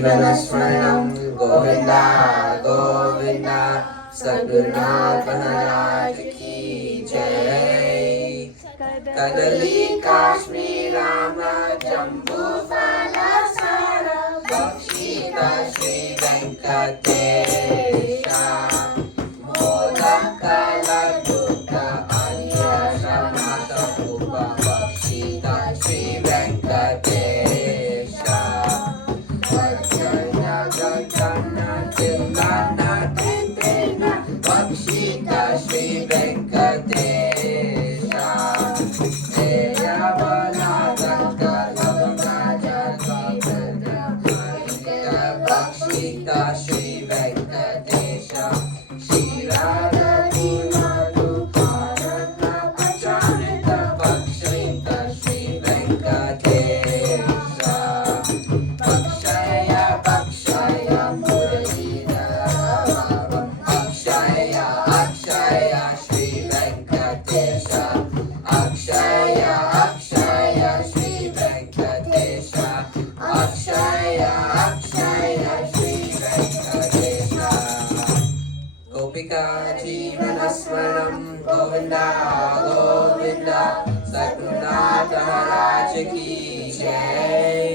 जीवनस्मरणं गोविन्द गोविन्द सद्गुरुनाथ महाराज की जय। कदली काश्मीर जम्बू फलसार बक्षिता श्री वेंकटेश मोदक लड्डुक अन्यश्रमत उप बक्षिता श्री वेंकटेश बक्षिता श्री वेंकटेश बक्षिता श्री वेंकटेश श्रीराधि मधु अचानक बक्षिता श्री वेंकटेश अक्षय अक्षय मुरलीधर अक्षय अक्षय श्री वेंकटेश अक्षय अक्षय श्री वेंकटेश अक्षय अक्षय श्री वेंकटेश। गोपिका जीवनस्मरणं गोविन्द गोविन्द सद्गुरुनाथ महाराज की जय।